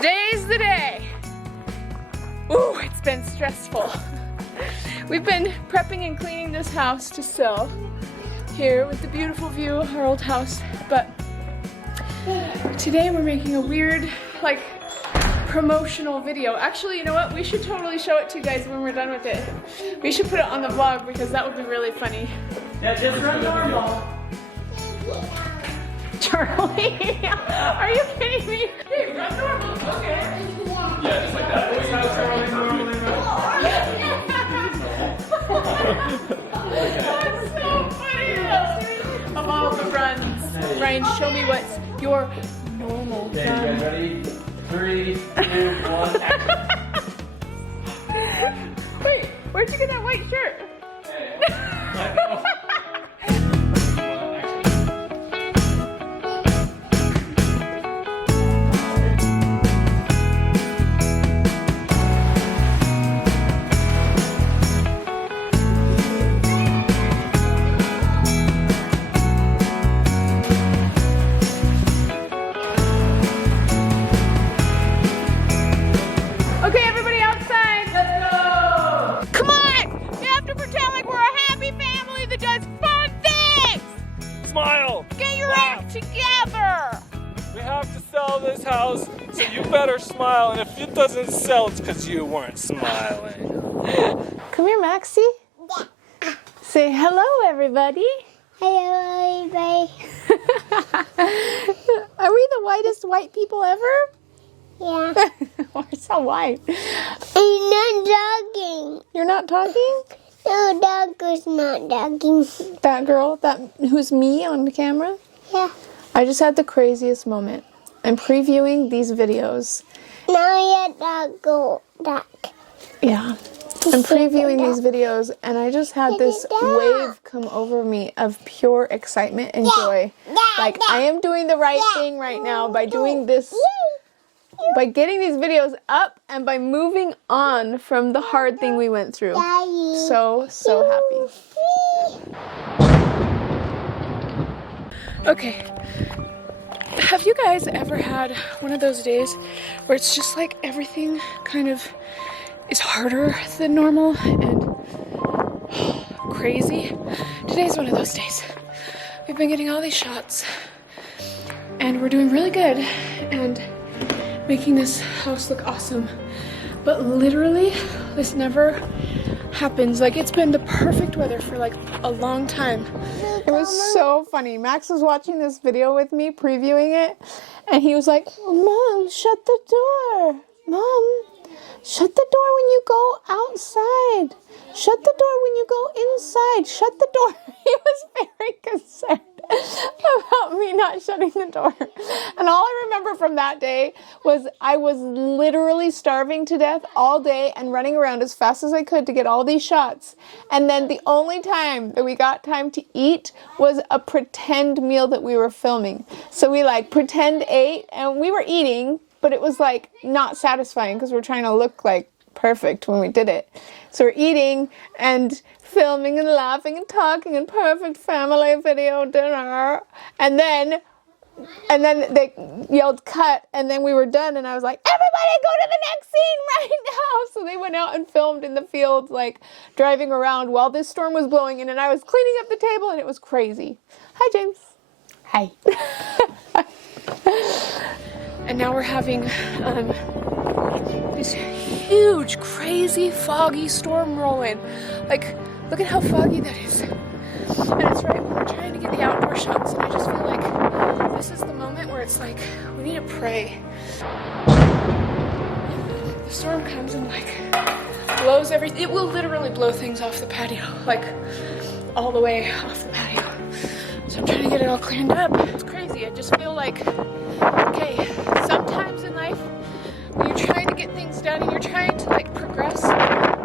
Today's the day. Ooh, it's been stressful. We've been prepping and cleaning this house to sell here with the beautiful view of our old house. But today we're making a weird, like, promotional video. Actually, you know what? We should totally show it to you guys when we're done with it. We should put it on the vlog because that would be really funny. Yeah, just run normal. Charlie, are you kidding me? Hey, run normal. Okay. Yeah, just like that. Always have Charlie normally That's so funny though. Of all the runs. Ryan, show me what's your normal run. Okay, you guys ready? 3, 2, 1, action. Wait, where'd you get that white shirt? Hey, let go. Okay, everybody outside, let's go! Come on! We have to pretend like we're a happy family that does fun things! Smile! Get your act together! We have to sell this house, so you better smile. And if it doesn't sell, it's because you weren't smiling. Come here, Maxie. Yeah. Say hello, everybody. Hello, everybody. Are we the whitest white people ever? Yeah. We're so white. I'm not jogging. You're not talking? No, dog is not jogging. That girl, who's me on the camera? Yeah. I just had the craziest moment. I'm previewing these videos. Now your dog go back. Yeah. I'm previewing these videos and I just had this wave come over me of pure excitement and joy. Like I am doing the right thing right now by doing this, by getting these videos up and by moving on from the hard thing we went through. So happy. Okay. Have you guys ever had one of those days where it's just like everything kind of is harder than normal and crazy? Today's one of those days. We've been getting all these shots and we're doing really good and making this house look awesome. But literally, this never happens. Like, it's been the perfect weather for like a long time. It was so funny. Max was watching this video with me, previewing it, and he was like, Mom, shut the door. Mom, shut the door when you go outside. Shut the door when you go inside. Shut the door. He was very concerned about me not shutting the door. And all I remember from that day was I was literally starving to death all day and running around as fast as I could to get all these shots. And then the only time that we got time to eat was a pretend meal that we were filming. So we like pretend ate and we were eating, but it was like not satisfying because we're trying to look like perfect when we did it. So we're eating and filming and laughing and talking and perfect family video dinner. And then they yelled cut and then we were done and I was like, everybody go to the next scene right now. So they went out and filmed in the field, like driving around while this storm was blowing in and I was cleaning up the table and it was crazy. Hi, James. Hi. And now we're having this huge, crazy, foggy storm rolling. Like, look at how foggy that is. And it's right when we're trying to get the outdoor shots, and I just feel like this is the moment where it's like, we need to pray. The storm comes and like blows everything. It will literally blow things off the patio, like all the way off the patio. So I'm trying to get it all cleaned up. It's crazy. I just feel like, okay, sometimes in life, when you're trying to get things done and you're trying to like progress,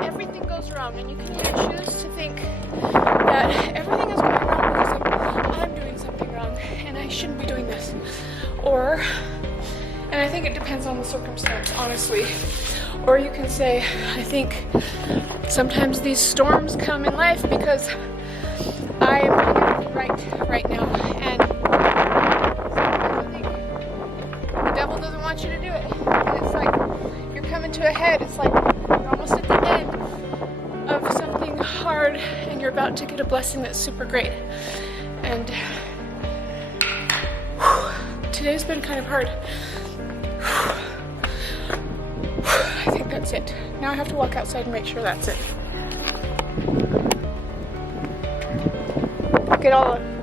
everything goes wrong. And you can either choose to think that everything is going wrong because I'm doing something wrong and I shouldn't be doing this. Or, and I think it depends on the circumstance, honestly. Or you can say, I think sometimes these storms come in life because I am doing everything right now, and I think the devil doesn't want you to do it. And it's said, it's like you're almost at the end of something hard and you're about to get a blessing that's super great. And today's been kind of hard. I think that's it. Now I have to walk outside and make sure that's it. Get all of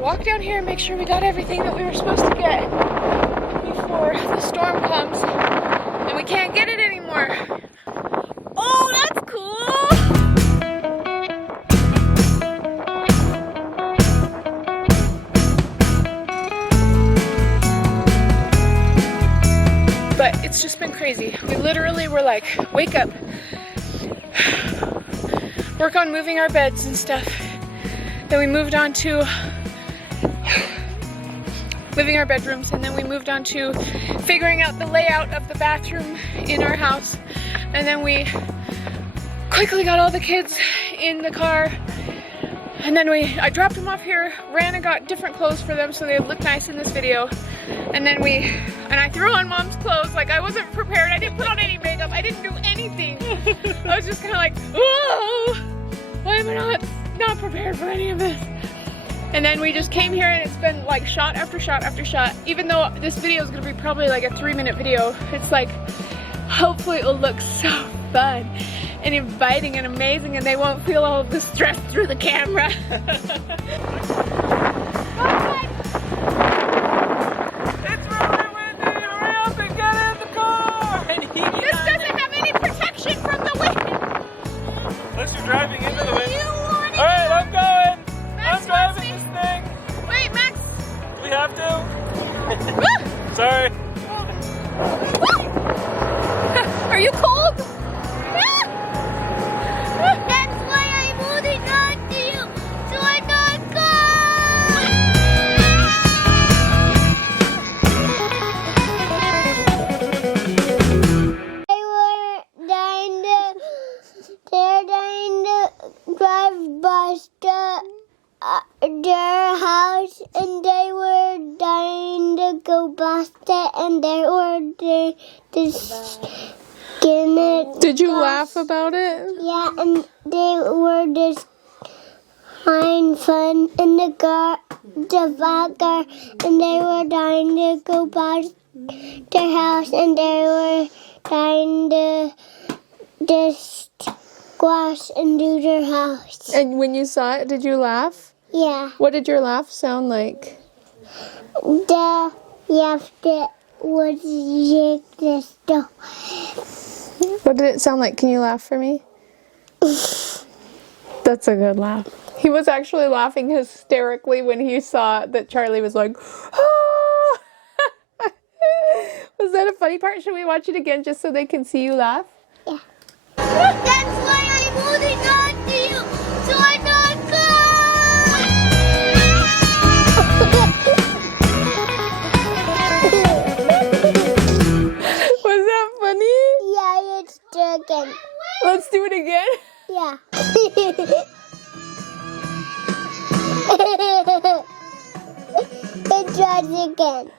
walk down here and make sure we got everything that we were supposed to get before the storm comes and we can't get it anymore. Oh, that's cool! But it's just been crazy. We literally were like, wake up, work on moving our beds and stuff. Then we moved on to living our bedrooms, and then we moved on to figuring out the layout of the bathroom in our house, and then we quickly got all the kids in the car, and then I dropped them off here, ran and got different clothes for them so they would look nice in this video, and then I threw on Mom's clothes. Like, I wasn't prepared, I didn't put on any makeup, I didn't do anything. I was just kind of like, whoa, why am I not prepared for any of this? And then we just came here and it's been like shot after shot after shot. Even though this video is gonna be probably like a 3-minute video, it's like, hopefully it will look so fun and inviting and amazing and they won't feel all of the stress through the camera. It's really windy, hurry up and get in the car! This doesn't have any protection from the wind! Unless you're driving into the wind. Alright, I'm going! I'm driving this thing! Wait, Max! Do we have to? Sorry. Are you cold? That's why I'm holding on to you, so I'm not they're dying to drive past their house, and they were dying to go past it, and they were just gonna. Did you laugh about it? Yeah, and they were just having fun in the car, the back car, and they were dying to go past their house, and they were dying to just squash and do their house. And when you saw it, did you laugh? Yeah. What did your laugh sound like? The after was this door. What did it sound like? Can you laugh for me? That's a good laugh. He was actually laughing hysterically when he saw that Charlie was like, oh! Was that a funny part? Should we watch it again just so they can see you laugh? Yeah. That's why I'm holding on to you, so I'm not Was that funny? Yeah, it's again. Let's do it again. Yeah. It tries again.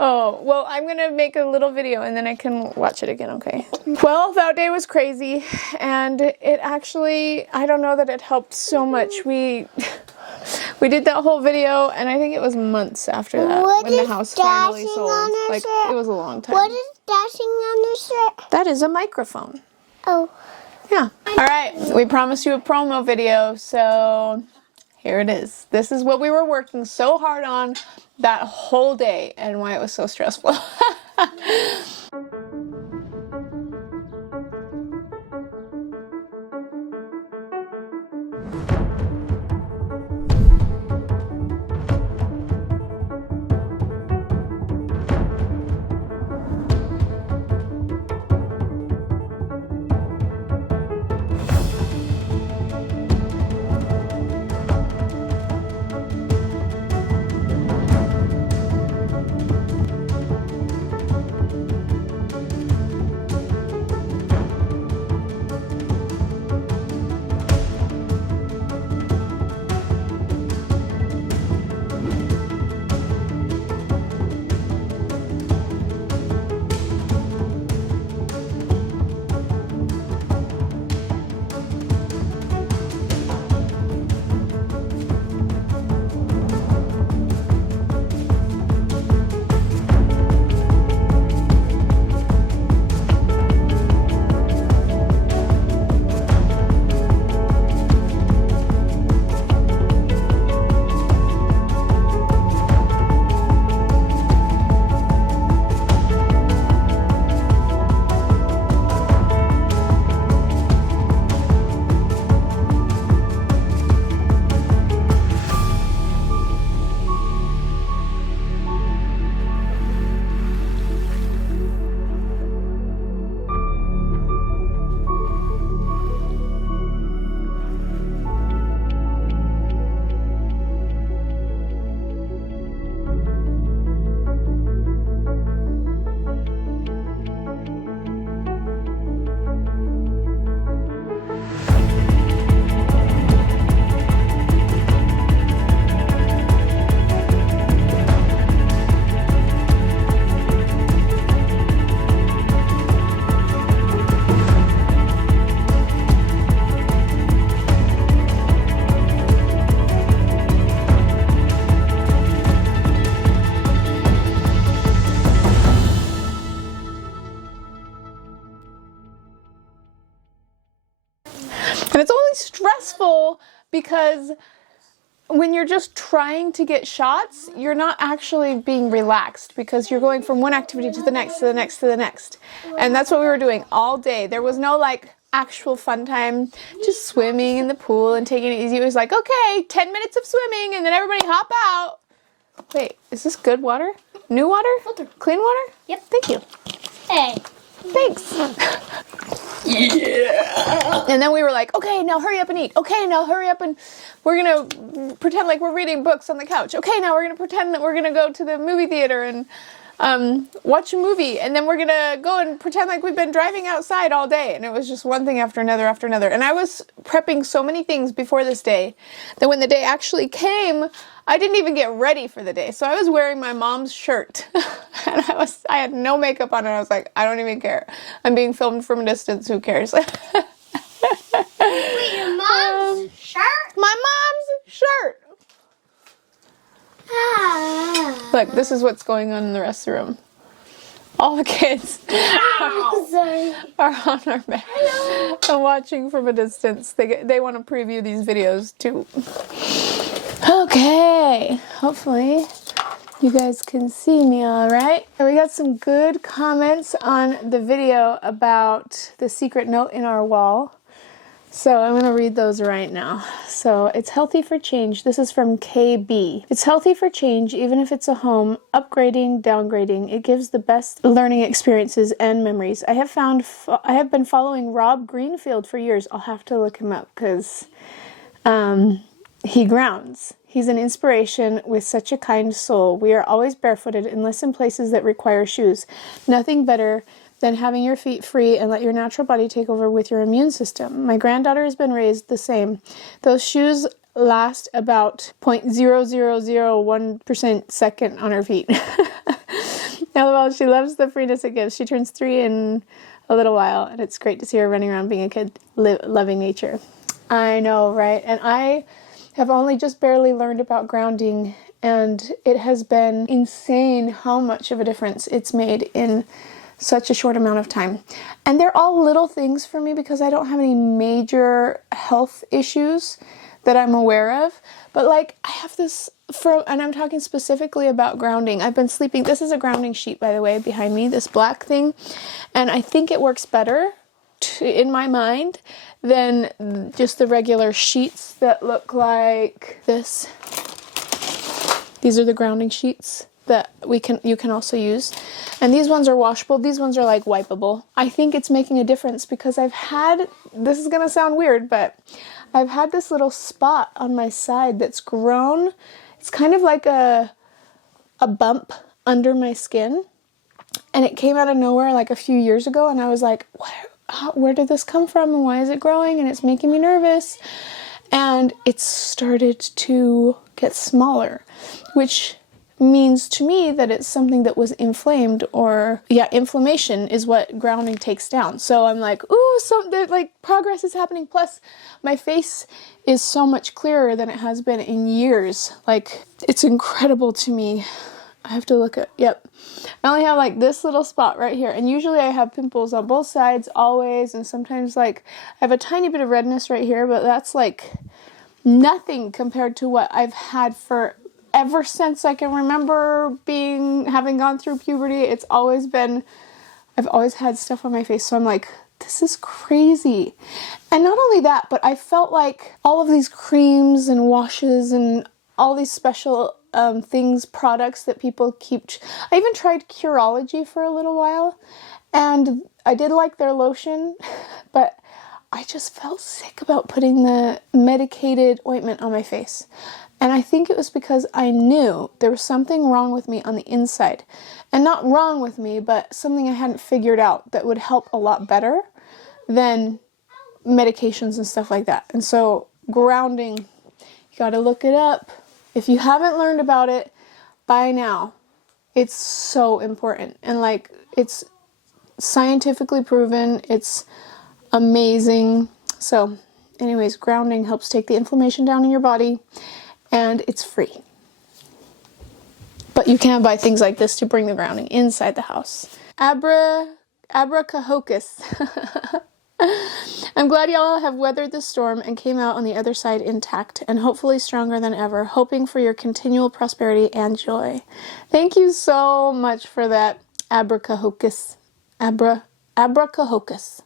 Oh, well, I'm going to make a little video and then I can watch it again, okay? Well, that day was crazy, and it actually, I don't know that it helped so much. We did that whole video, and I think it was months after that when the house finally sold. Like, it was a long time. What is dashing on the shirt? That is a microphone. Oh. Yeah. All right, we promised you a promo video, so here it is. This is what we were working so hard on that whole day and why it was so stressful. And it's only stressful because when you're just trying to get shots, you're not actually being relaxed because you're going from one activity to the next, to the next, to the next. And that's what we were doing all day. There was no like actual fun time, just swimming in the pool and taking it easy. It was like, okay, 10 minutes of swimming and then everybody hop out. Wait, is this good water? New water? Filter. Clean water? Yep. Thank you. Hey. Thanks. Yeah. And then we were like, okay, now hurry up and eat. Okay, now hurry up and we're going to pretend like we're reading books on the couch. Okay, now we're going to pretend that we're going to go to the movie theater and watch a movie. And then we're going to go and pretend like we've been driving outside all day. And it was just one thing after another after another. And I was prepping so many things before this day that when the day actually came, I didn't even get ready for the day. So I was wearing my mom's shirt and I had no makeup on and I was like, I don't even care. I'm being filmed from a distance. Who cares? Wait, your mom's shirt? My mom's shirt. Ah. Look, this is what's going on in the rest of the room. All the kids Sorry. are on our bed and watching from a distance. They want to preview these videos too. Okay, hopefully you guys can see me all right. We got some good comments on the video about the secret note in our wall. So I'm going to read those right now. So it's healthy for change. This is from KB. It's healthy for change, even if it's a home, upgrading, downgrading. It gives the best learning experiences and memories. I have been following Rob Greenfield for years. I'll have to look him up because he grounds. He's an inspiration with such a kind soul. We are always barefooted unless in places that require shoes. Nothing better than having your feet free and let your natural body take over with your immune system. My granddaughter has been raised the same. Those shoes last about 0.0001% second on her feet. LOL, she loves the freeness it gives. She turns 3 in a little while, and it's great to see her running around being a kid, loving nature. I know, right? And I have only just barely learned about grounding, and it has been insane how much of a difference it's made in such a short amount of time. And they're all little things for me because I don't have any major health issues that I'm aware of. But like I have this and I'm talking specifically about grounding. I've been sleeping. This is a grounding sheet, by the way, behind me, this black thing. And I think it works better in my mind than just the regular sheets that look like this. These are the grounding sheets that you can also use. And these ones are washable. These ones are like wipeable. I think it's making a difference because this is going to sound weird, but I've had this little spot on my side that's grown. It's kind of like a bump under my skin. And it came out of nowhere like a few years ago. And I was like, where did this come from? And why is it growing? And it's making me nervous. And it's started to get smaller, which means to me that it's something that was inflamed, or inflammation is what grounding takes down. So I'm like, ooh, like progress is happening. Plus my face is so much clearer than it has been in years. Like it's incredible to me. I have to look at, yep. I only have like this little spot right here. And usually I have pimples on both sides always. And sometimes like I have a tiny bit of redness right here, but that's like nothing compared to what I've had for ever since I can remember having gone through puberty. I've always had stuff on my face. So I'm like, this is crazy. And not only that, but I felt like all of these creams and washes and all these special products that people keep. I even tried Curology for a little while, and I did like their lotion, but I just felt sick about putting the medicated ointment on my face. And I think it was because I knew there was something wrong with me on the inside. And not wrong with me, but something I hadn't figured out that would help a lot better than medications and stuff like that. And so grounding, you gotta look it up. If you haven't learned about it by now, it's so important. And like, it's scientifically proven. It's amazing. So anyways, grounding helps take the inflammation down in your body. And it's free. But you can buy things like this to bring the grounding inside the house. Abracahocus. I'm glad y'all have weathered the storm and came out on the other side intact and hopefully stronger than ever, hoping for your continual prosperity and joy. Thank you so much for that abracahocus. Abracahocus.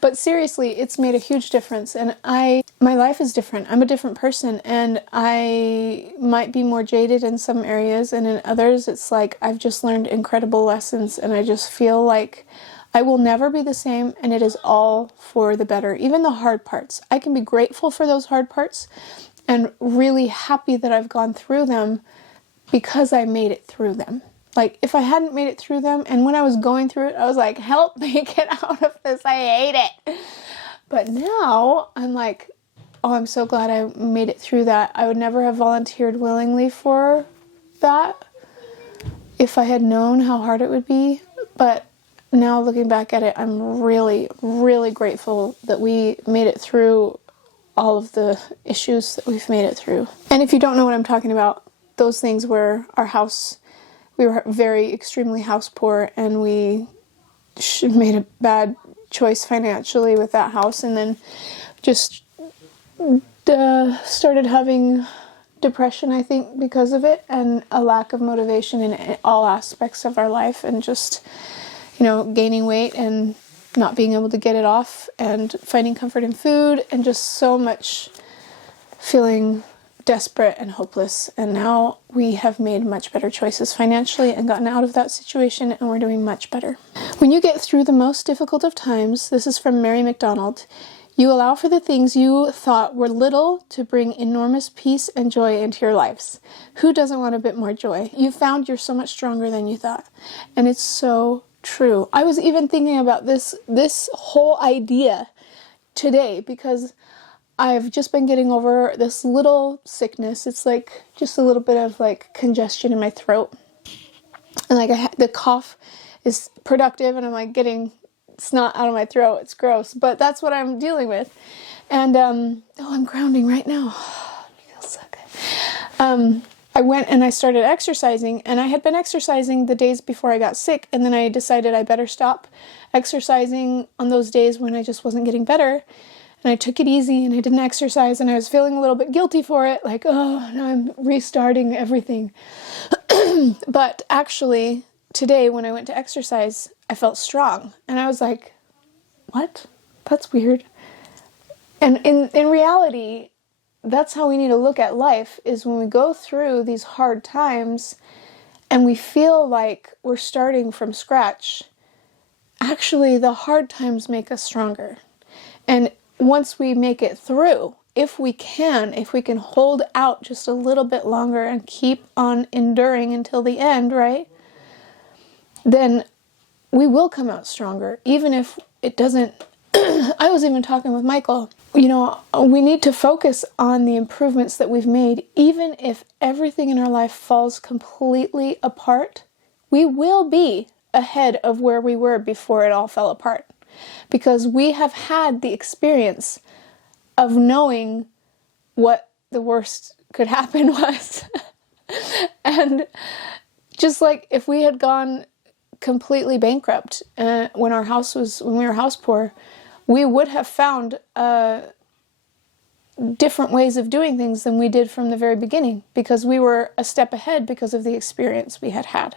But seriously, it's made a huge difference, and my life is different. I'm a different person, and I might be more jaded in some areas, and in others it's like I've just learned incredible lessons, and I just feel like I will never be the same, and it is all for the better. Even the hard parts. I can be grateful for those hard parts and really happy that I've gone through them because I made it through them. Like, if I hadn't made it through them, and when I was going through it, I was like, help me get out of this, I hate it. But now, I'm like, oh, I'm so glad I made it through that. I would never have volunteered willingly for that if I had known how hard it would be. But now, looking back at it, I'm really, really grateful that we made it through all of the issues that we've made it through. And if you don't know what I'm talking about, those things were our house. We were very extremely house poor, and we made a bad choice financially with that house, and then just started having depression, I think, because of it, and a lack of motivation in all aspects of our life, and just, gaining weight and not being able to get it off, and finding comfort in food, and just so much feeling desperate and hopeless. And now we have made much better choices financially and gotten out of that situation, and we're doing much better. When you get through the most difficult of times, this is from Mary McDonald, you allow for the things you thought were little to bring enormous peace and joy into your lives. Who doesn't want a bit more joy? You found you're so much stronger than you thought. And it's so true. I was even thinking about this whole idea today, because I've just been getting over this little sickness. It's like just a little bit of like congestion in my throat. And like the cough is productive, and I'm like getting snot out of my throat. It's gross, but that's what I'm dealing with. And, I'm grounding right now. It feels so good. I went and I started exercising, and I had been exercising the days before I got sick, and then I decided I better stop exercising on those days when I just wasn't getting better. And I took it easy, and I didn't exercise, and I was feeling a little bit guilty for it. Like, oh, now I'm restarting everything. But actually, today when I went to exercise, I felt strong. And I was like, what? That's weird. And in reality, that's how we need to look at life, is when we go through these hard times and we feel like we're starting from scratch. Actually, the hard times make us stronger. And once we make it through, if we can hold out just a little bit longer and keep on enduring until the end, right? Then we will come out stronger, even if it doesn't. I was even talking with Michael, we need to focus on the improvements that we've made. Even if everything in our life falls completely apart, we will be ahead of where we were before it all fell apart. Because we have had the experience of knowing what the worst could happen was. And just like if we had gone completely bankrupt when we were house poor, we would have found different ways of doing things than we did from the very beginning, because we were a step ahead because of the experience we had had.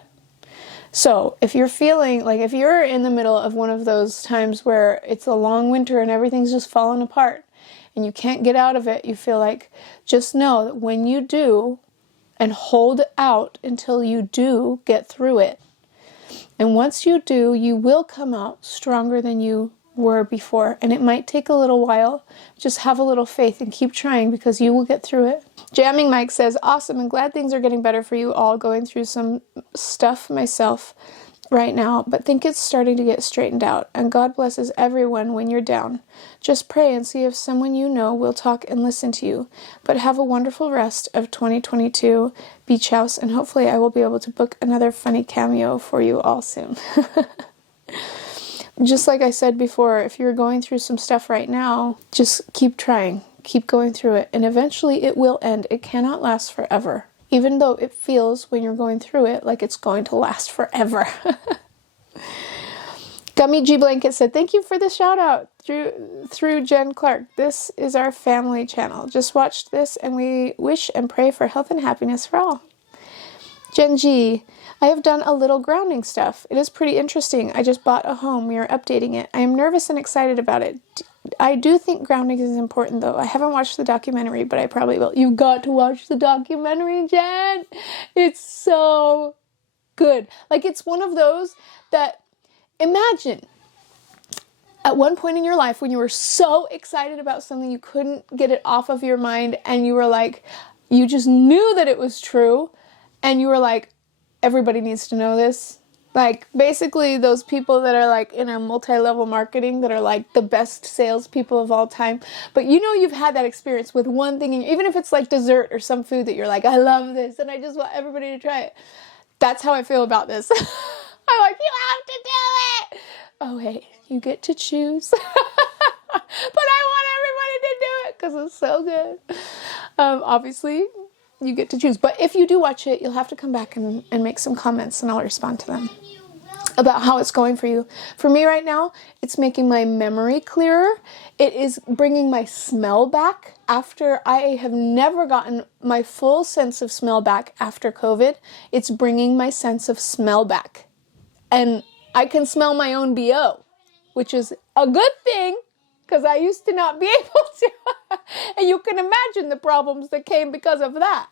So if you're feeling like, if you're in the middle of one of those times where it's a long winter and everything's just falling apart and you can't get out of it, you feel like, just know that when you do, and hold out until you do get through it, and once you do, you will come out stronger than you were before. And it might take a little while. Just have a little faith and keep trying, because you will get through it. Jamming Mike says, awesome, and glad things are getting better for you all. Going through some stuff myself right now, but think it's starting to get straightened out. And God blesses everyone when you're down. Just pray and see if someone you know will talk and listen to you. But have a wonderful rest of 2022 Beach House, and hopefully I will be able to book another funny cameo for you all soon. Just like I said before, if you're going through some stuff right now, just keep trying. Keep going through it, and eventually it will end. It cannot last forever, even though it feels when you're going through it like it's going to last forever. Gummy G Blanket said, thank you for the shout out through Jen Clark. This is our family channel. Just watched this and we wish and pray for health and happiness for all. Jen G, I have done a little grounding stuff. It is pretty interesting. I just bought a home. We are updating it. I am nervous and excited about it. I do think grounding is important though. I haven't watched the documentary, but I probably will. You've got to watch the documentary, Jen. It's so good. Like, it's one of those that, imagine at one point in your life when you were so excited about something you couldn't get it off of your mind, and you were like, you just knew that it was true, and you were like, everybody needs to know this. Like, basically those people that are like in a multi-level marketing that are like the best salespeople of all time. But you know you've had that experience with one thing, and even if it's like dessert or some food that you're like, I love this and I just want everybody to try it. That's how I feel about this. I'm like, you have to do it. Oh, hey, you get to choose. But I want everybody to do it because it's so good. Obviously, you get to choose. But if you do watch it, you'll have to come back and make some comments, and I'll respond to them about how it's going for you. For me right now, it's making my memory clearer. It is bringing my smell back after I have never gotten my full sense of smell back after COVID. It's bringing my sense of smell back. And I can smell my own BO, which is a good thing because I used to not be able to. And you can imagine the problems that came because of that.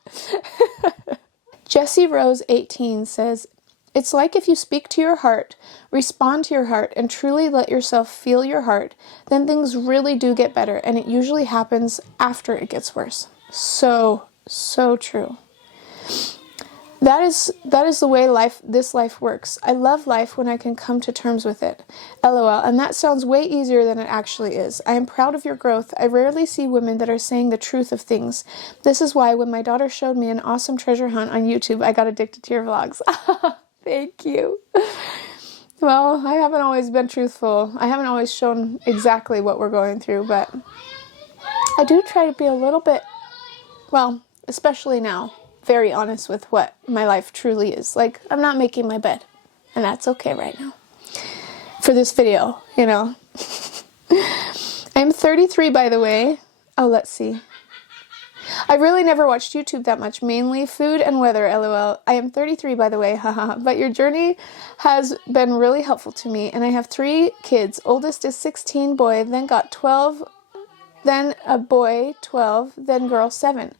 Jessie Rose 18 says, it's like if you speak to your heart, respond to your heart, and truly let yourself feel your heart, then things really do get better, and it usually happens after it gets worse. So true. That is the way this life works. I love life when I can come to terms with it. LOL. And that sounds way easier than it actually is. I am proud of your growth. I rarely see women that are saying the truth of things. This is why when my daughter showed me an awesome treasure hunt on YouTube, I got addicted to your vlogs. Thank you. Well, I haven't always been truthful. I haven't always shown exactly what we're going through, but I do try to be a little bit, well, especially now, very honest with what my life truly is. Like, I'm not making my bed, and that's okay right now. For this video, you know. I'm 33, by the way. Oh, let's see. I really never watched YouTube that much, mainly food and weather, LOL. I am 33, by the way, haha. But your journey has been really helpful to me, and I have 3 kids. Oldest is 16, boy, then got 12, then a boy, 12, then girl, 7.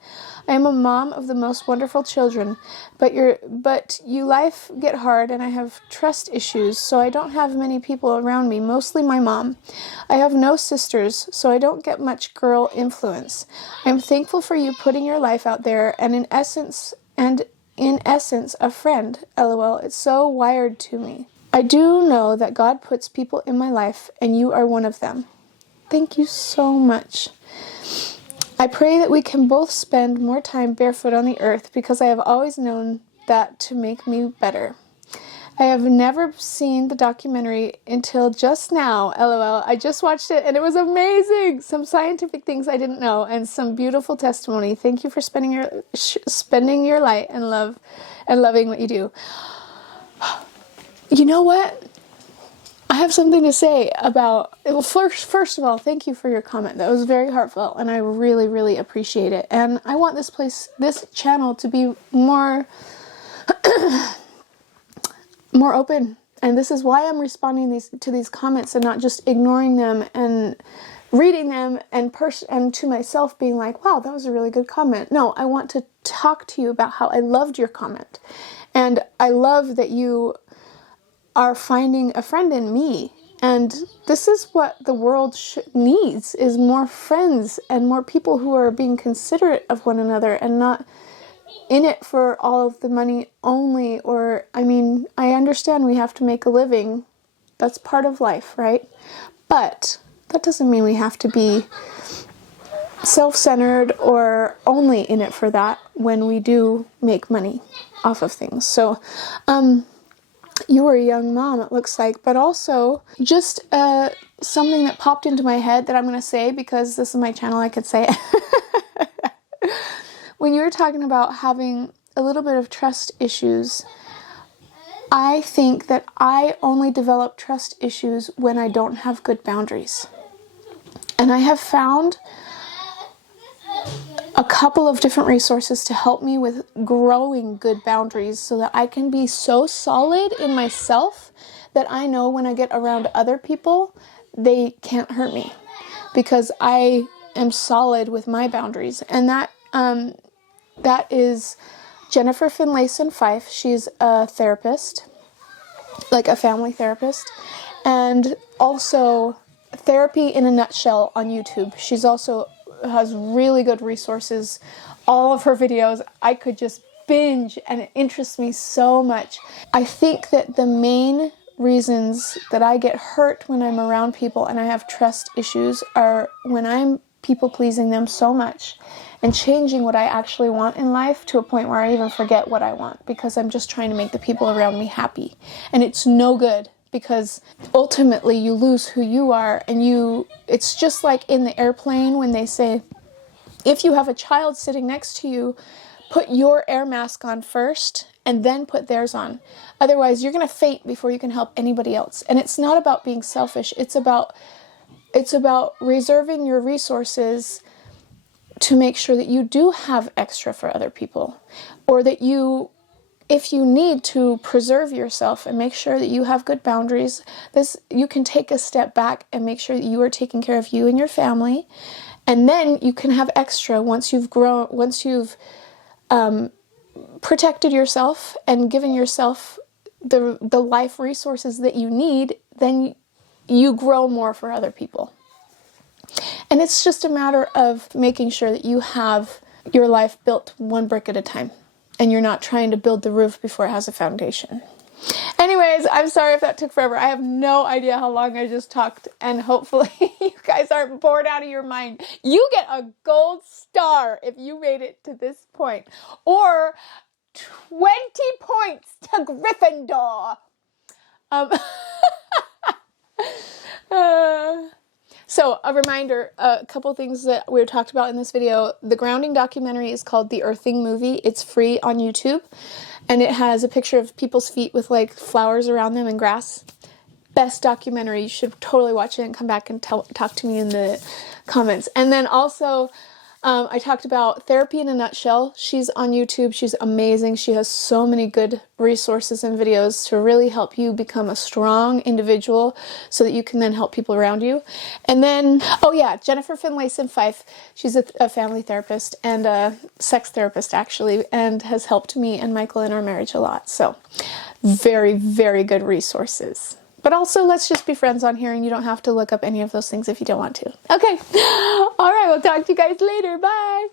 I am a mom of the most wonderful children, but you life get hard, and I have trust issues, so I don't have many people around me, mostly my mom. I have no sisters, so I don't get much girl influence. I am thankful for you putting your life out there, and in essence, a friend, LOL. It's so wired to me. I do know that God puts people in my life, and you are one of them. Thank you so much. I pray that we can both spend more time barefoot on the earth because I have always known that to make me better. I have never seen the documentary until just now, LOL. I just watched it and it was amazing. Some scientific things I didn't know and some beautiful testimony. Thank you for spending your light and loving what you do. You know what? I have something to say about, well, first of all, thank you for your comment. That was very heartfelt, and I really, really appreciate it. And I want this channel to be more, more open. And this is why I'm responding to these comments and not just ignoring them and reading them and to myself being like, wow, that was a really good comment. No, I want to talk to you about how I loved your comment. And I love that you are finding a friend in me, and this is what the world needs, is more friends and more people who are being considerate of one another and not in it for all of the money only. Or, I mean, I understand we have to make a living, that's part of life, right? But that doesn't mean we have to be self-centered or only in it for that when we do make money off of things. So you were a young mom, it looks like, but also just something that popped into my head that I'm going to say because this is my channel, I could say it. When you were talking about having a little bit of trust issues, I think that I only develop trust issues when I don't have good boundaries. And I have found a couple of different resources to help me with growing good boundaries so that I can be so solid in myself that I know when I get around other people, they can't hurt me because I am solid with my boundaries. And that is Jennifer Finlayson Fife. She's a therapist, like a family therapist, and also Therapy in a Nutshell on YouTube. She's also has really good resources. All of her videos I could just binge, and it interests me so much. I think that the main reasons that I get hurt when I'm around people and I have trust issues are when I'm people pleasing them so much and changing what I actually want in life to a point where I even forget what I want because I'm just trying to make the people around me happy. And it's no good because ultimately you lose who you are, and it's just like in the airplane when they say, if you have a child sitting next to you, put your air mask on first and then put theirs on. Otherwise, you're going to faint before you can help anybody else. And it's not about being selfish. It's about reserving your resources to make sure that you do have extra for other people, or that if you need to preserve yourself and make sure that you have good boundaries, you can take a step back and make sure that you are taking care of you and your family, and then you can have extra once you've grown, once you've protected yourself and given yourself the life resources that you need. Then you grow more for other people. And it's just a matter of making sure that you have your life built one brick at a time, and you're not trying to build the roof before it has a foundation. Anyways, I'm sorry if that took forever. I have no idea how long I just talked, and hopefully you guys aren't bored out of your mind. You get a gold star if you made it to this point, or 20 points to Gryffindor. So a reminder, a couple things that we talked about in this video. The grounding documentary is called The Earthing Movie. It's free on YouTube, and it has a picture of people's feet with like flowers around them and grass. Best documentary. You should totally watch it and come back and talk to me in the comments. And then also, I talked about Therapy in a Nutshell. She's on YouTube. She's amazing. She has so many good resources and videos to really help you become a strong individual so that you can then help people around you. And then, oh yeah, Jennifer Finlayson Fife. She's a family therapist and a sex therapist actually, and has helped me and Michael in our marriage a lot. So very, very good resources. But also, let's just be friends on here, and you don't have to look up any of those things if you don't want to. Okay. All right, we'll talk to you guys later. Bye.